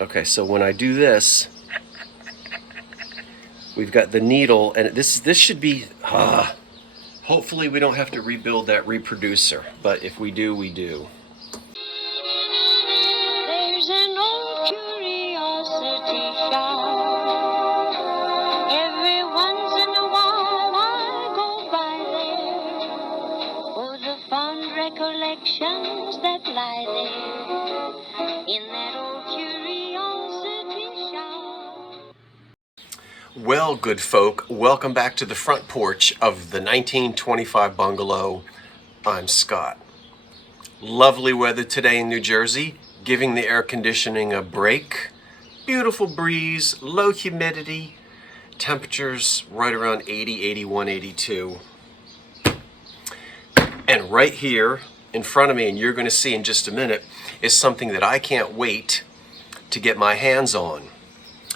Okay, so when I do this, we've got the needle, and this should be, hopefully we don't have to rebuild that reproducer, but if we do, we do. There's an old curiosity shop. Every once in a while I go by there for the fond recollections that lie there in that old curiosity shop. Well, good folk, welcome back to the front porch of the 1925 bungalow. I'm Scott. Lovely weather today in New Jersey, giving the air conditioning a break. Beautiful breeze, low humidity, temperatures right around 80, 81, 82. And right here in front of me, and you're going to see in just a minute, is something that I can't wait to get my hands on.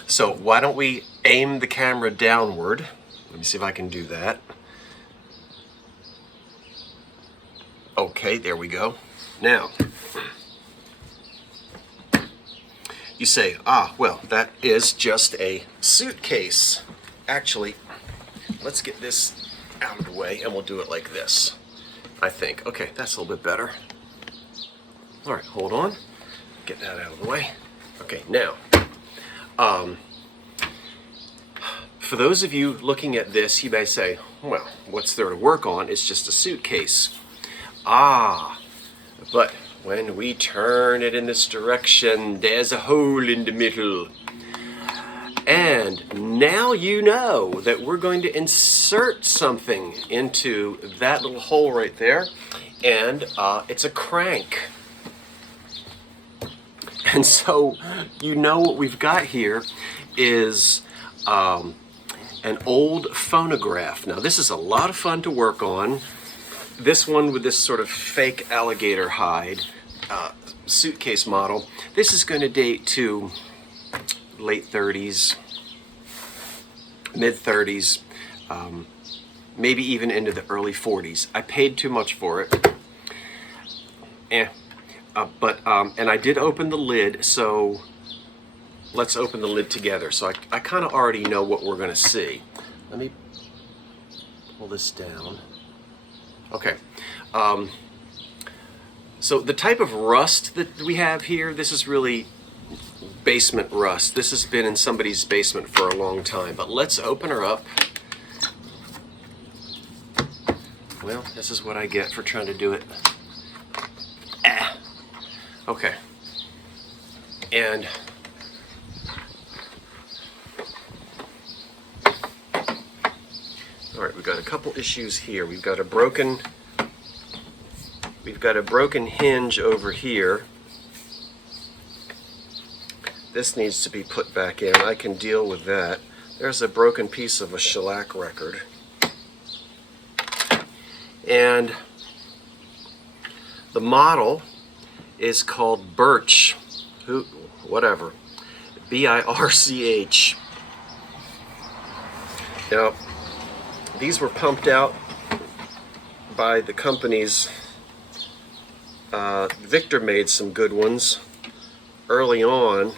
So why don't we aim the camera downward? Let me see if I can do that. Okay, there we go. Now, you say, well, that is just a suitcase. Actually, let's get this out of the way and we'll do it like this, I think. Okay, that's a little bit better. All right, hold on. Get that out of the way. Okay, now, for those of you looking at this, you may say, well, what's there to work on? It's just a suitcase. But when we turn it in this direction, there's a hole in the middle. And now you know that we're going to insert something into that little hole right there. And it's a crank. And so you know what we've got here is an old phonograph. Now this is a lot of fun to work on. This one with this sort of fake alligator hide suitcase model. This is going to date to late 30s, mid 30s, maybe even into the early 40s. I paid too much for it. And I did open the lid, so let's open the lid together. So I kind of already know what we're going to see. Let me pull this down. Okay. So the type of rust that we have here, this is really basement rust. This has been in somebody's basement for a long time. But let's open her up. Well, this is what I get for trying to do it. Okay. And all right, we've got a couple issues here. We've got a broken hinge over here. This needs to be put back in. I can deal with that. There's a broken piece of a shellac record. And the model is called Birch. Whatever. B-I-R-C-H. Now, these were pumped out by the companies. Victor made some good ones early on.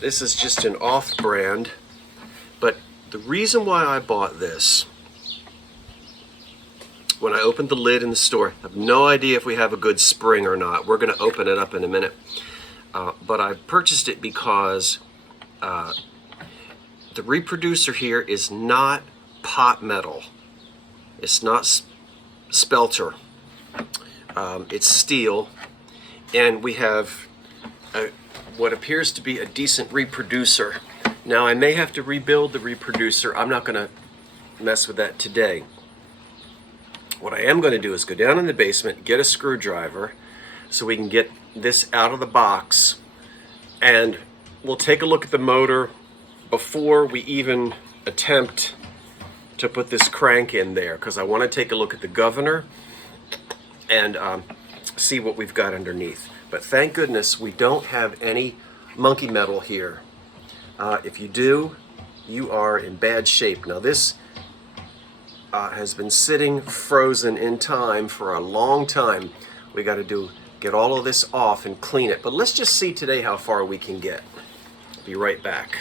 This is just an off-brand. But the reason why I bought this, when I opened the lid in the store, I have no idea if we have a good spring or not. We're going to open it up in a minute. But I purchased it because the reproducer here is not pot metal. It's not spelter. It's steel. And we have what appears to be a decent reproducer. Now I may have to rebuild the reproducer. I'm not going to mess with that today. What I am going to do is go down in the basement, get a screwdriver so we can get this out of the box, and we'll take a look at the motor before we even attempt to put this crank in there, because I want to take a look at the governor and see what we've got underneath. But thank goodness we don't have any monkey metal here. If you do, you are in bad shape. Now this has been sitting frozen in time for a long time. We got to do get all of this off and clean it. But let's just see today how far we can get. Be right back.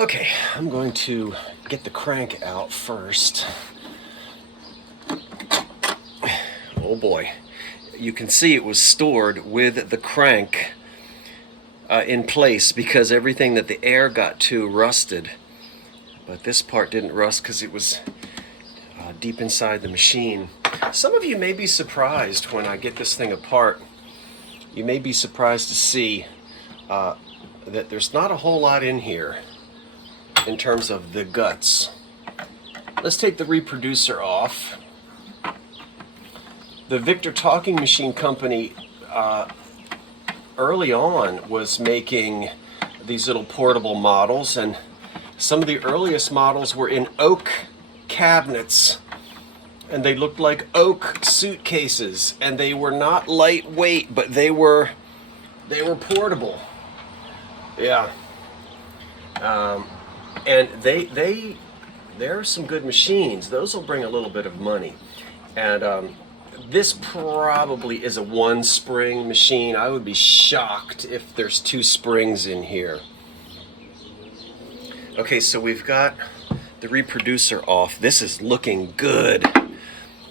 Okay, I'm going to get the crank out first. Oh boy. You can see it was stored with the crank in place because everything that the air got to rusted. But this part didn't rust because it was deep inside the machine. Some of you may be surprised when I get this thing apart. You may be surprised to see that there's not a whole lot in here in terms of the guts. Let's take the reproducer off. The Victor Talking Machine Company early on was making these little portable models, and some of the earliest models were in oak cabinets, and they looked like oak suitcases, and they were not lightweight, but they were portable. Yeah. And they're some good machines. Those will bring a little bit of money. And this probably is a one spring machine. I would be shocked if there's two springs in here. Okay, so we've got the reproducer off. This is looking good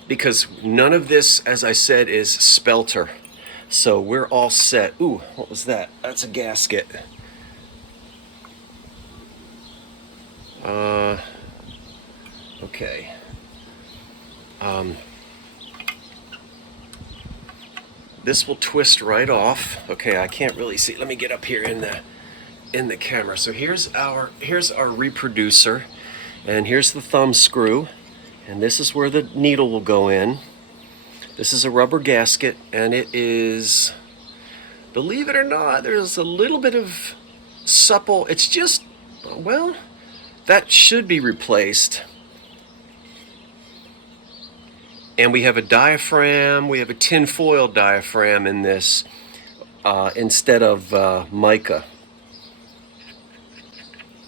because none of this, as I said, is spelter. So we're all set. Ooh, what was that? That's a gasket. Okay. This will twist right off. Okay, I can't really see. Let me get up here in the camera. So here's our reproducer, and here's the thumb screw, and this is where the needle will go in. This is a rubber gasket, and it is, believe it or not, there's a little bit of supple. It's just, well, that should be replaced. And we have a diaphragm, we have a tinfoil diaphragm in this instead of mica.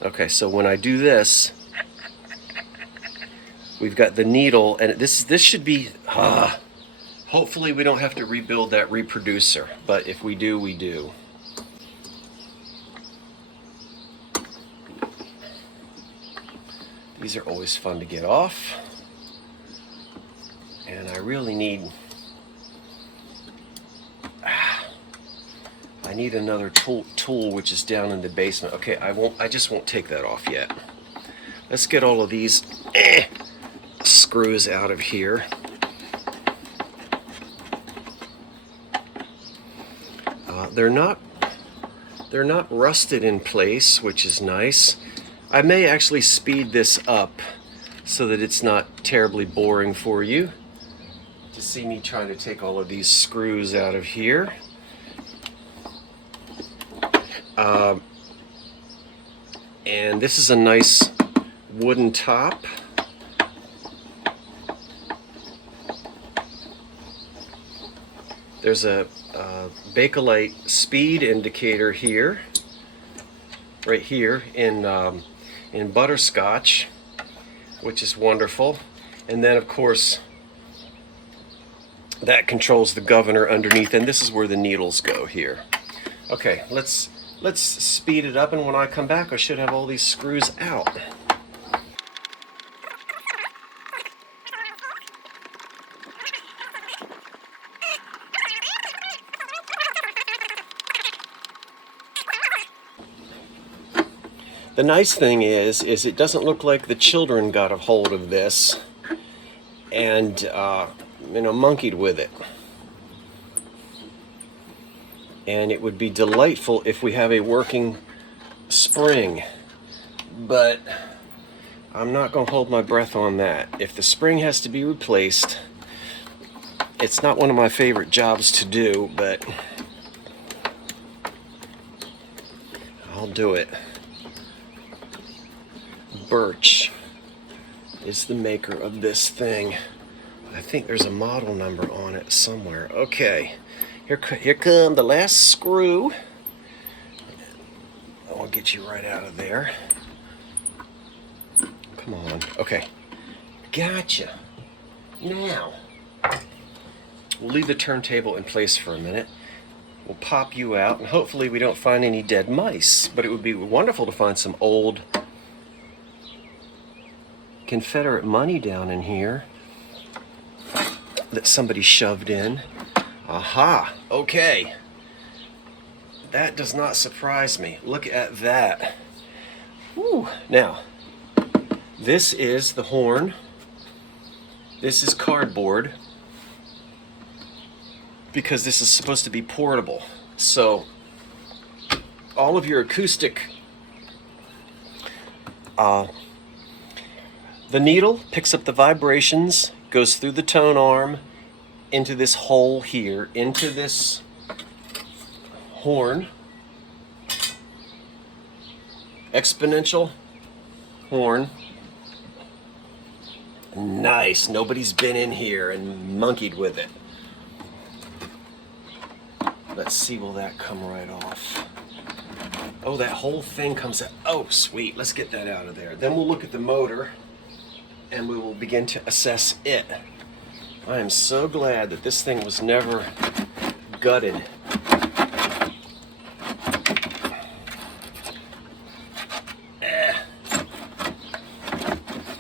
Okay, so when I do this, we've got the needle, and this should be, hopefully we don't have to rebuild that reproducer, but if we do, we do. These are always fun to get off. And I really need, I need another tool which is down in the basement. Okay, I just won't take that off yet. Let's get all of these screws out of here. They're not rusted in place, which is nice. I may actually speed this up so that it's not terribly boring for you to see me trying to take all of these screws out of here. And this is a nice wooden top. There's a Bakelite speed indicator here, right here in butterscotch, which is wonderful. And then of course that controls the governor underneath, and this is where the needles go here. Okay, let's speed it up, and when I come back I should have all these screws out. The nice thing is it doesn't look like the children got a hold of this and monkeyed with it. And it would be delightful if we have a working spring, but I'm not going to hold my breath on that. If the spring has to be replaced, it's not one of my favorite jobs to do, but I'll do it. Birch is the maker of this thing. I think there's a model number on it somewhere. Okay, here come the last screw. I'll get you right out of there. Come on. Okay. Gotcha. Now, we'll leave the turntable in place for a minute. We'll pop you out, and hopefully we don't find any dead mice, but it would be wonderful to find some old Confederate money down in here that somebody shoved in. Aha, okay. That does not surprise me. Look at that. Whew. Now, this is the horn. This is cardboard because this is supposed to be portable. So all of your acoustic, the needle picks up the vibrations, goes through the tone arm into this hole here, into this horn, exponential horn. Nice, nobody's been in here and monkeyed with it. Let's see, will that come right off? Oh, that whole thing comes out. Oh, sweet, let's get that out of there. Then we'll look at the motor and we will begin to assess it. I am so glad that this thing was never gutted.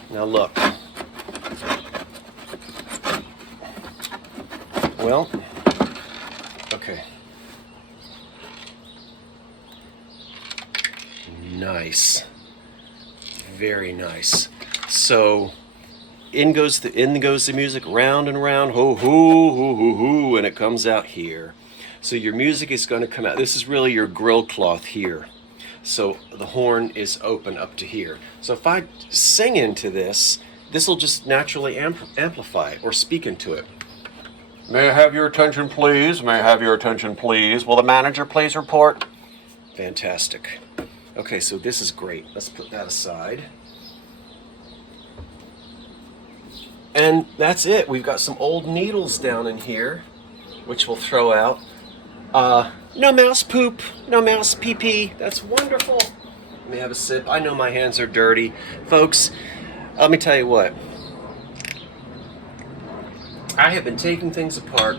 Now look. Well, okay. Nice. Very nice. So in goes the music, round and round, ho ho ho ho ho, and it comes out here. So your music is going to come out. This is really your grill cloth here. So the horn is open up to here. So if I sing into this, this will just naturally amplify it or speak into it. May I have your attention, please? May I have your attention, please? Will the manager please report? Fantastic. Okay, so this is great. Let's put that aside. And that's it. We've got some old needles down in here, which we'll throw out. No mouse poop, no mouse pee-pee. That's wonderful. Let me have a sip. I know my hands are dirty. Folks, let me tell you what. I have been taking things apart,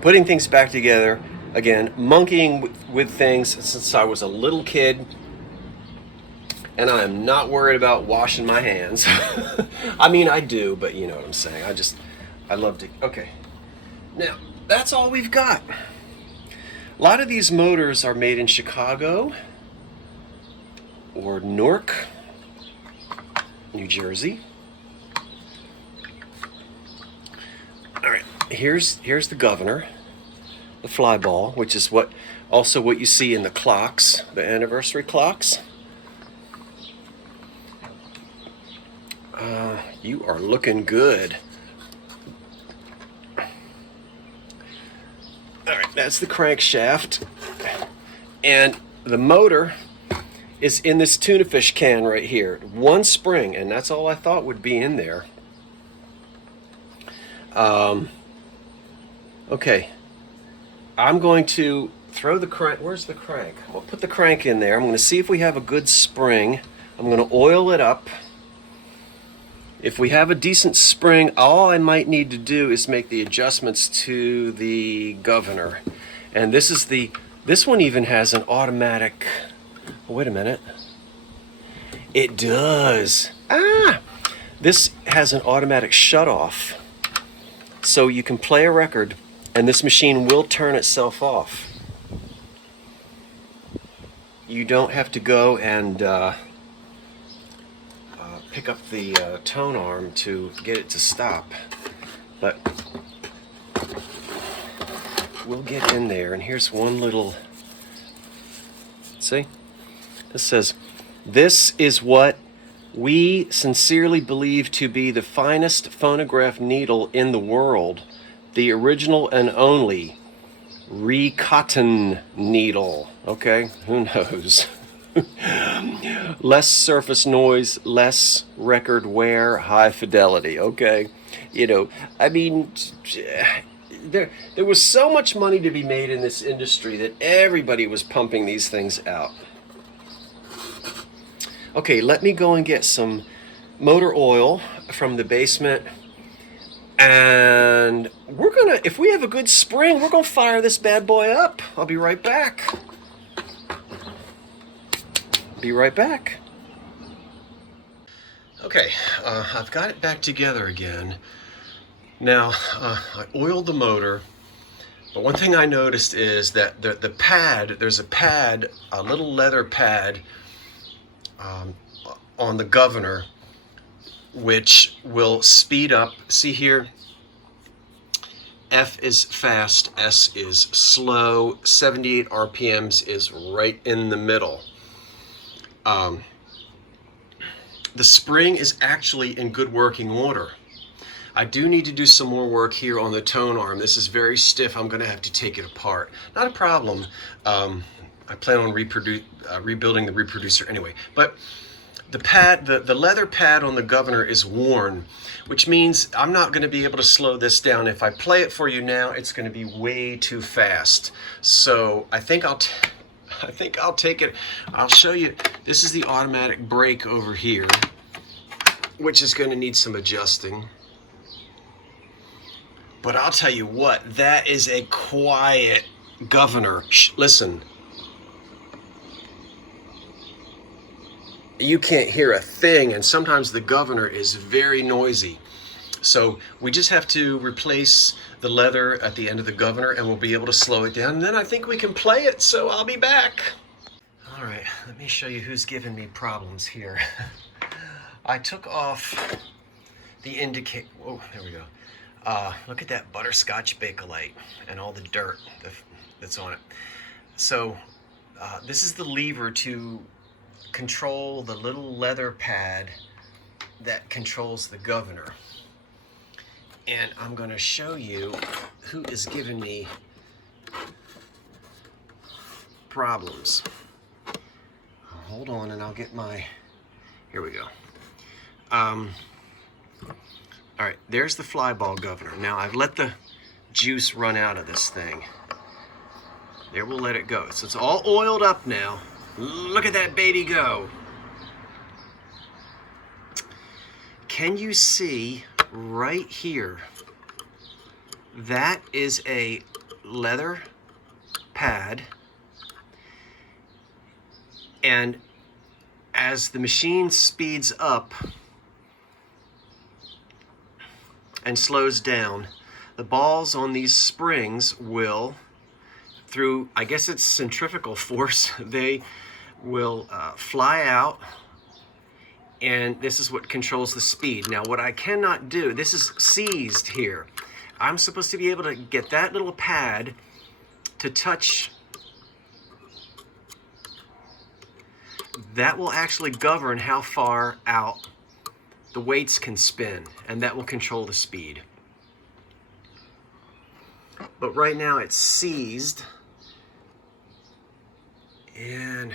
putting things back together, again, monkeying with things since I was a little kid. And I am not worried about washing my hands. I mean, I do, but you know what I'm saying. I love to, okay. Now, that's all we've got. A lot of these motors are made in Chicago or Newark, New Jersey. All right, here's the governor, the fly ball, which is what you see in the clocks, the anniversary clocks. You are looking good. All right, that's the crankshaft. And the motor is in this tuna fish can right here. One spring, and that's all I thought would be in there. Okay. I'm going to throw the crank. Where's the crank? I'll put the crank in there. I'm going to see if we have a good spring. I'm going to oil it up. If we have a decent spring, all I might need to do is make the adjustments to the governor. And this one even has an automatic, oh, wait a minute. It does. This has an automatic shut-off. So you can play a record and this machine will turn itself off. You don't have to go and pick up the tone arm to get it to stop, but we'll get in there. And here's one little, see, this says, this is what we sincerely believe to be the finest phonograph needle in the world, the original and only Cotton needle. Okay, who knows? Less surface noise, less record wear, high fidelity. Okay, you know, I mean, there was so much money to be made in this industry that everybody was pumping these things out. Okay, let me go and get some motor oil from the basement. And we're gonna, if we have a good spring, we're gonna fire this bad boy up. I'll be right back. Be right back. Okay, I've got it back together again. Now, I oiled the motor, but one thing I noticed is that the pad, there's a pad, a little leather pad on the governor, which will speed up. See here, F is fast, S is slow, 78 RPMs is right in the middle. The spring is actually in good working order. I do need to do some more work here on the tone arm. This is very stiff. I'm going to have to take it apart. Not a problem. I plan on rebuilding the reproducer anyway. But the pad, the leather pad on the governor is worn, which means I'm not going to be able to slow this down. If I play it for you now, it's going to be way too fast. So I think I'll take it. I'll show you. This is the automatic brake over here, which is going to need some adjusting. But I'll tell you what, that is a quiet governor. Shh, listen. You can't hear a thing, and sometimes the governor is very noisy. So we just have to replace the leather at the end of the governor, and we'll be able to slow it down. And then I think we can play it, so I'll be back. All right, let me show you who's giving me problems here. I took off the indicator. Oh, there we go. Look at that butterscotch Bakelite and all the dirt that's on it. So this is the lever to control the little leather pad that controls the governor. And I'm going to show you who is giving me problems. Hold on, and I'll get my, here we go. All right, there's the fly ball governor. Now I've let the juice run out of this thing. There, we'll let it go. So it's all oiled up now. Look at that baby go. Can you see right here? That is a leather pad. And as the machine speeds up and slows down, the balls on these springs will, through, I guess it's centrifugal force, they will fly out, and this is what controls the speed. Now what I cannot do, this is seized here. I'm supposed to be able to get that little pad to touch. That will actually govern how far out the weights can spin, and that will control the speed. But right now it's seized, and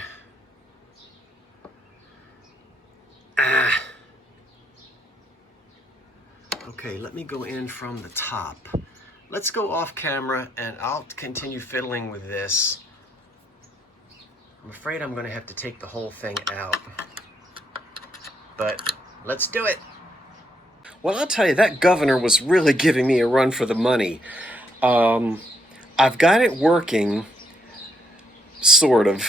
okay, let me go in from the top. Let's go off camera and I'll continue fiddling with this. I'm afraid I'm going to have to take the whole thing out, but let's do it. Well, I'll tell you, that governor was really giving me a run for the money. I've got it working, sort of,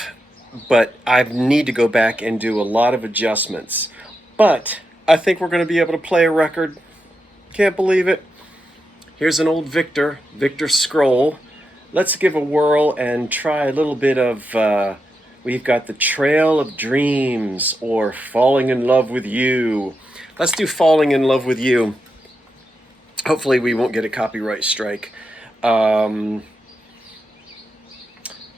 but I need to go back and do a lot of adjustments. But I think we're going to be able to play a record. Can't believe it. Here's an old Victor scroll. Let's give a whirl and try a little bit of, we've got the Trail of Dreams, or Falling in Love with You. Let's do Falling in Love with You. Hopefully we won't get a copyright strike.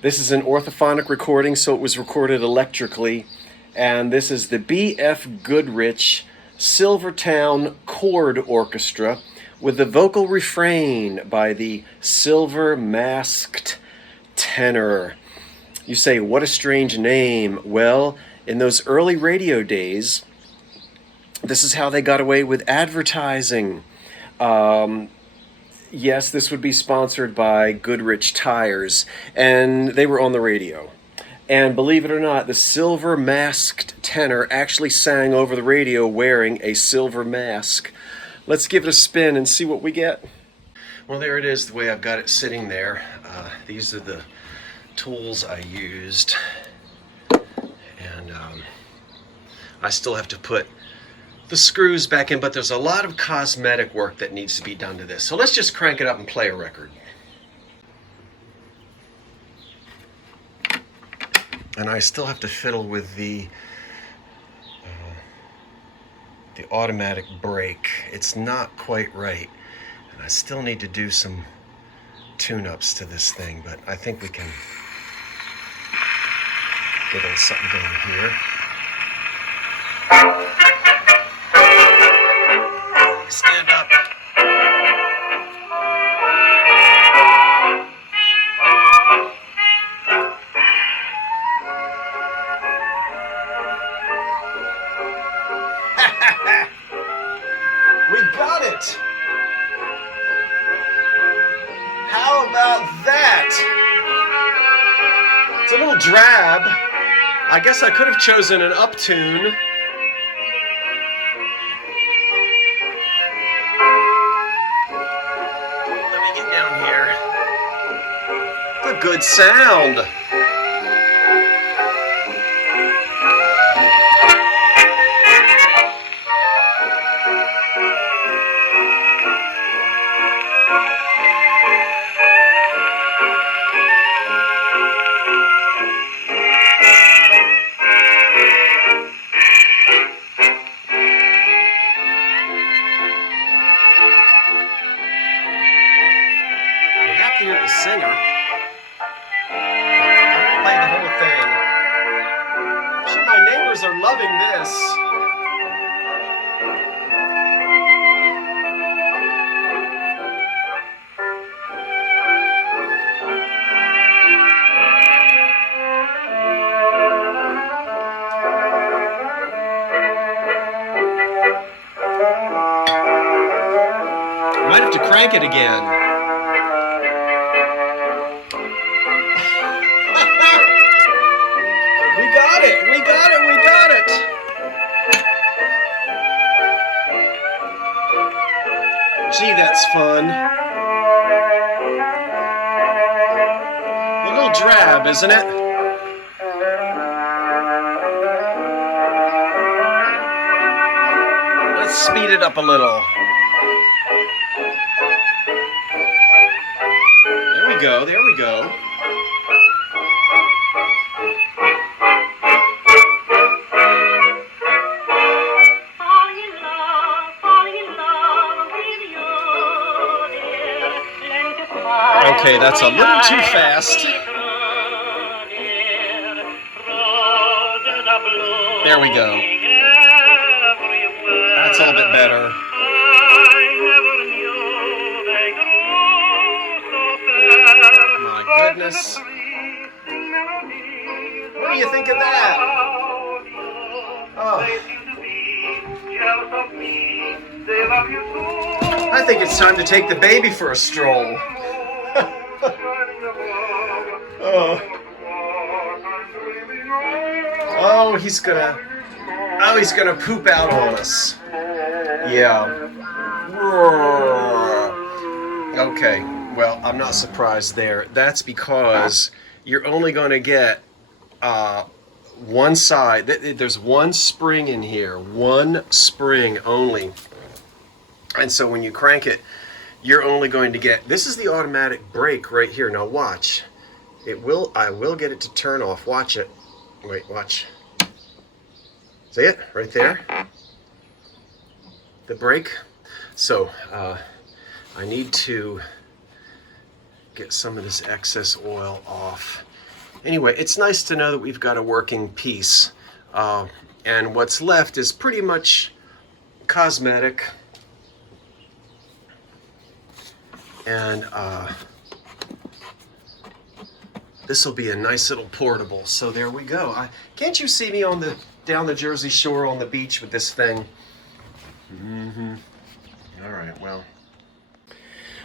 This is an orthophonic recording, so it was recorded electrically. And this is the B.F. Goodrich Silvertown Chord Orchestra with the vocal refrain by the Silver Masked Tenor. You say, what a strange name. Well, in those early radio days, this is how they got away with advertising. Yes, this would be sponsored by Goodrich Tires, and they were on the radio. And believe it or not, the silver masked tenor actually sang over the radio wearing a silver mask. Let's give it a spin and see what we get. Well, there it is, the way I've got it sitting there. These are the tools I used. And I still have to put the screws back in, but there's a lot of cosmetic work that needs to be done to this. So let's just crank it up and play a record. And I still have to fiddle with the automatic brake. It's not quite right. And I still need to do some tune-ups to this thing, but I think we can get a little something going here. Stand up. We got it! How about that? It's a little drab. I guess I could have chosen an up tune. Let me get down here. It's a good sound. Hear the singer. I'm gonna play the whole thing. I'm sure my neighbors are loving this. Might have to crank it again. We got it! Gee, that's fun. A little drab, isn't it? Let's speed it up a little. There we go, there we go. Okay, that's a little too fast. There we go. That's a little bit better. My goodness. What do you think of that? Oh. I think it's time to take the baby for a stroll. Oh, he's gonna poop out on us. Yeah. Okay, well, I'm not surprised there. That's because you're only gonna get one side. There's one spring in here, one spring only. And so when you crank it, you're only going to get, this is the automatic brake right here. Now watch. I will get it to turn off. Watch it. Wait, watch. See it? Right there? The brake. So, I need to get some of this excess oil off. Anyway, it's nice to know that we've got a working piece. And what's left is pretty much cosmetic. And this will be a nice little portable. So there we go. Can't you see me down the Jersey Shore on the beach with this thing? All right, well.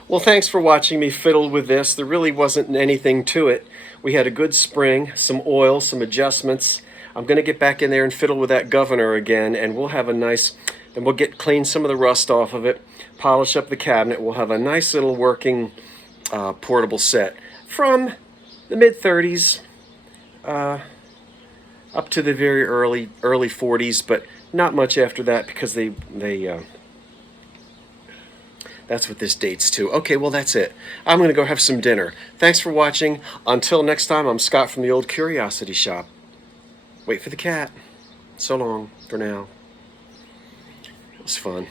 Well, thanks for watching me fiddle with this. There really wasn't anything to it. We had a good spring, some oil, some adjustments. I'm going to get back in there and fiddle with that governor again, and we'll have a nice, then we'll clean some of the rust off of it, polish up the cabinet. We'll have a nice little working portable set from the mid-30s up to the very early 40s, but not much after that because they that's what this dates to. Okay, well, that's it. I'm going to go have some dinner. Thanks for watching. Until next time, I'm Scott from the Old Curiosity Shop. Wait for the cat. So long for now. It was fun.